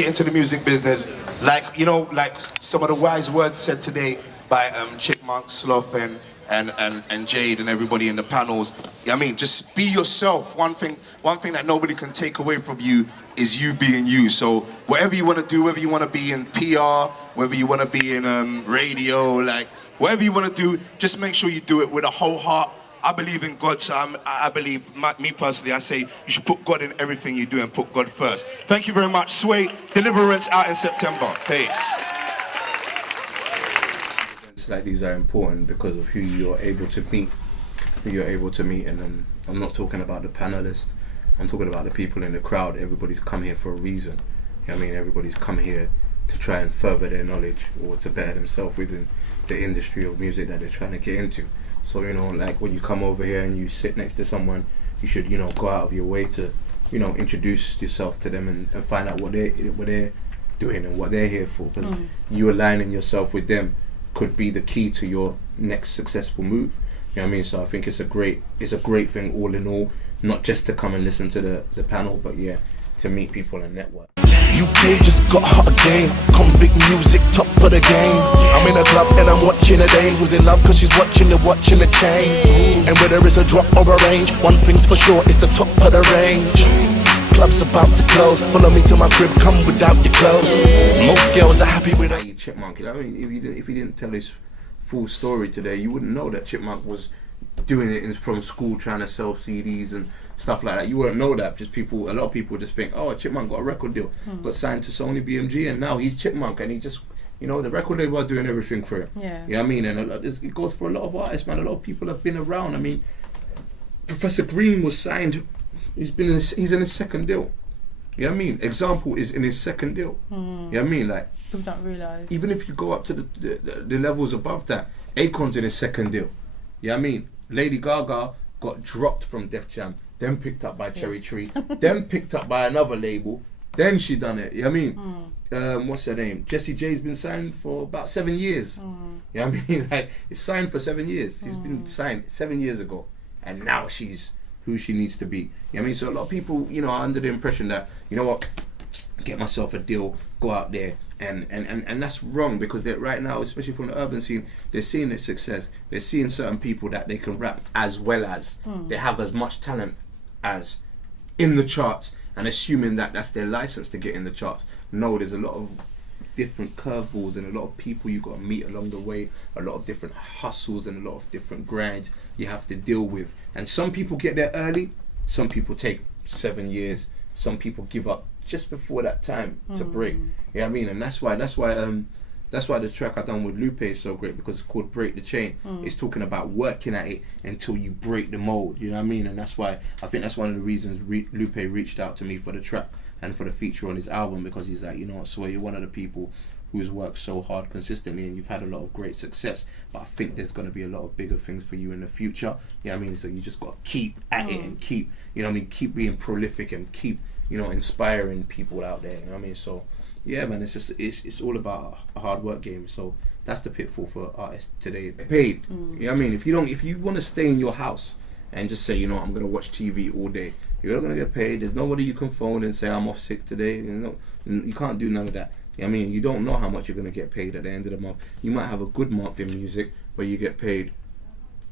Into the music business, like like some of the wise words said today by Chickmonk, Sloth, and Jade and everybody in the panels. I mean, just be yourself. One thing that nobody can take away from you is you being you. So whatever you want to do, whether you want to be in PR, whether you want to be in radio, like whatever you want to do, just make sure you do it with a whole heart. I believe in God, so I believe, me personally, I say you should put God in everything you do and put God first. Thank you very much. Sway, Deliverance out in September. Peace. Events like these are important because of who you're able to meet. And I'm not talking about the panelists. I'm talking about the people in the crowd. Everybody's come here for a reason. You know what I mean? Everybody's come here to try and further their knowledge or to better themselves within the industry of music that they're trying to get into. So, like when you come over here and you sit next to someone, you should, go out of your way to, introduce yourself to them and find out what they're doing and what they're here for. Because you aligning yourself with them could be the key to your next successful move. You know what I mean? So I think it's a great thing all in all, not just to come and listen to the panel, but yeah, to meet people and network. UK just got hot again. Convict music, top for the game. I'm in a club and I'm watching a dame who's in love cause she's watching the chain. And whether it's a drop or a range, one thing's for sure, it's the top of the range. Club's about to close, follow me to my crib, come without your clothes. Most girls are happy with it. Chipmunk, I mean, if he didn't tell his full story today, you wouldn't know that Chipmunk was doing it from school, trying to sell CDs and stuff like that. You wouldn't know that. A lot of people just think, oh, Chipmunk got a record deal, got signed to Sony BMG, and now he's Chipmunk, and he just, the record label are doing everything for him. Yeah. You know what I mean? And it goes for a lot of artists, man. A lot of people have been around. I mean, Professor Green was signed. He's in his second deal. You know what I mean? Example is in his second deal. You know what I mean? Like, people don't realise. Even if you go up to the levels above that, Akon's in his second deal. You know what I mean? Lady Gaga got dropped from Def Jam, then picked up by Cherry Tree, then picked up by another label, then she done it. You know what I mean? What's her name? Jessie J's been signed for about 7 years. You know what I mean? Like, it's signed for 7 years. She's been signed 7 years ago, and now she's who she needs to be. You know what I mean? So a lot of people, are under the impression that, you know what, get myself a deal, go out there, and that's wrong, because they're right now, especially from the urban scene, they're seeing its success. They're seeing certain people that they can rap as well as they have as much talent as in the charts, and assuming that that's their license to get in the charts. No, there's a lot of different curveballs and a lot of people you got to meet along the way, a lot of different hustles and a lot of different grinds you have to deal with. And some people get there early, some people take 7 years, some people give up just before that time to break. You know what I mean? And that's why the track I done with Lupe is so great, because it's called Break the Chain. It's talking about working at it until you break the mold. You know what I mean? And that's why I think that's one of the reasons Lupe reached out to me for the track and for the feature on his album, because he's like, Sway, you're one of the people who's worked so hard consistently and you've had a lot of great success, but I think there's going to be a lot of bigger things for you in the future. You know what I mean? So you just got to keep at it and keep, keep being prolific and keep, inspiring people out there. You know what I mean? So yeah, man, it's all about a hard work game. So that's the pitfall for artists today. Paid. You know what I mean? If you want to stay in your house and just say, I'm going to watch TV all day, you're not going to get paid. There's nobody you can phone and say, I'm off sick today. You can't do none of that. You know what I mean? You don't know how much you're going to get paid at the end of the month. You might have a good month in music where you get paid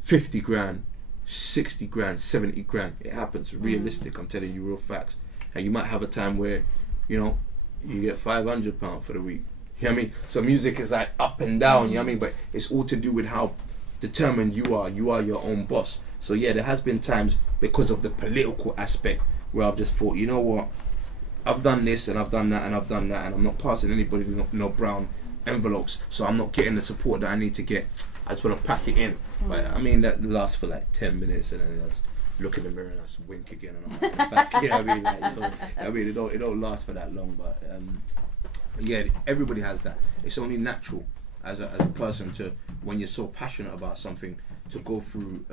50 grand, 60 grand, 70 grand. It happens. Realistic. I'm telling you real facts. And you might have a time where, you get £500 for the week. You know what I mean? So music is like up and down, you know what I mean? But it's all to do with how determined you are. You are your own boss. So yeah, there has been times because of the political aspect where I've just thought, you know what? I've done this and I've done that and I've done that, and I'm not passing anybody no brown envelopes, so I'm not getting the support that I need to get. I just want to pack it in. But I mean, that lasts for like 10 minutes and then I just look in the mirror and I just wink again and I'm like, back. You know what I mean? Like, so, I mean, it don't last for that long, but yeah, everybody has that. It's only natural as a person to, when you're so passionate about something, to go through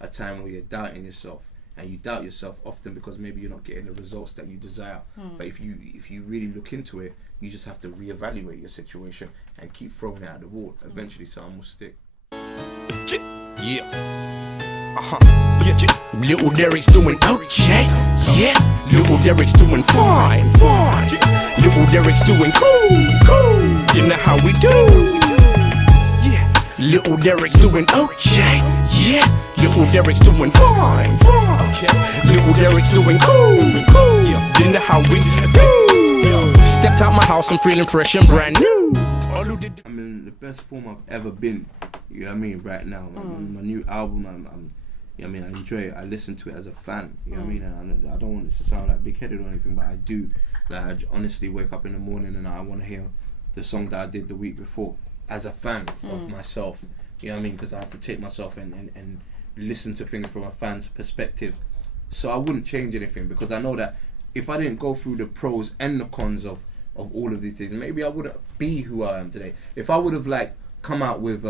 a time where you're doubting yourself. And you doubt yourself often because maybe you're not getting the results that you desire. But if you really look into it, you just have to reevaluate your situation and keep throwing it at the wall. Eventually something will stick. Yeah. Little Derek's doing okay. yeah. Little Derek's doing fine, fine. Little Derek's doing cool. You know how we do. Yeah. Little Derek's doing okay. Yeah. Little Derek's doing fine, fine. Okay. Little Derek's doing cool. Yeah. You know how we do. Stepped out my house, I'm feeling fresh and brand new. I'm in the best form I've ever been. You know what I mean? Right now, my new album. You know what I mean? I enjoy it. I listen to it as a fan. You know what I mean? And I don't want it to sound like big-headed or anything, but I do. Like, I honestly wake up in the morning and I want to hear the song that I did the week before as a fan of myself. You know what I mean? Because I have to take myself and listen to things from a fan's perspective. So I wouldn't change anything, because I know that if I didn't go through the pros and the cons of all of these things, maybe I wouldn't be who I am today. If I would have like come out with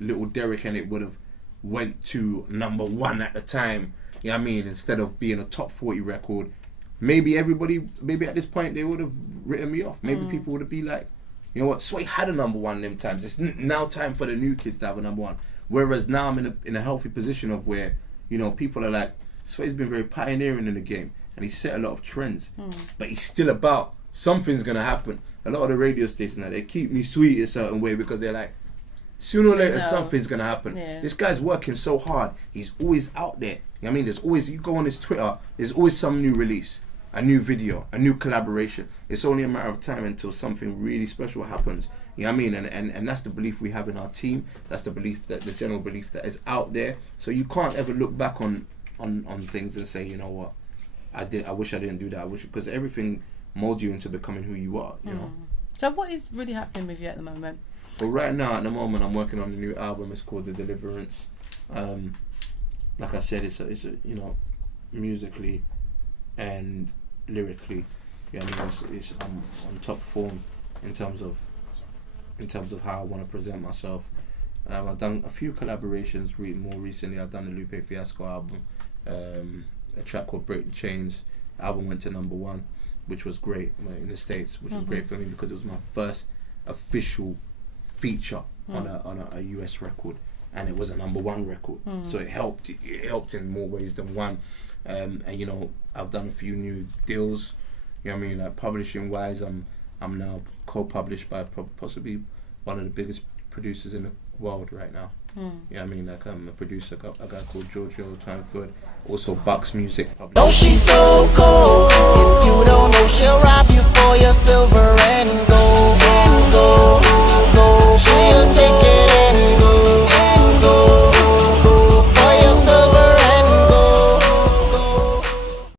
Little Derek and it would have went to #1 at the time, you know what I mean, instead of being a top 40 record, maybe at this point they would have written me off. Maybe people would have been like, you know what, Sway had a #1 them times. It's now time for the new kids to have a #1. Whereas now I'm in a healthy position of where, you know, people are like, Sway's been very pioneering in the game and he's set a lot of trends, but he's still about something's gonna happen. A lot of the radio stations, they keep me sweet a certain way because they're like, sooner or later something's gonna happen. Yeah. This guy's working so hard. He's always out there. You know what I mean? There's always, you go on his Twitter, there's always some new release, a new video, a new collaboration. It's only a matter of time until something really special happens. You know what I mean? And that's the belief we have in our team. That's the belief, that the general belief that is out there. So you can't ever look back on things and say, you know what, I wish I didn't do that. I wish, because everything molds you into becoming who you are. You know. So what is really happening with you at the moment? Well, right now, at the moment, I'm working on a new album. It's called The Deliverance. Like I said, it's a you know, musically and lyrically, you know, I mean, I'm on top form in terms of how I want to present myself. I've done a few collaborations more recently. I've done the Lupe Fiasco album, a track called Break the Chains. The album went to #1, which was great in the States, which was great for me because it was my first official feature on a US record, and it was a #1 record. So it helped in more ways than one. And you know, I've done a few new deals, you know what I mean, like publishing wise. I'm now co-published by possibly one of the biggest producers in the world right now. You know what I mean, like I'm a producer, a guy called Giorgio Twyford, also Bucks Music. Oh, she's so cold. If you don't know, she'll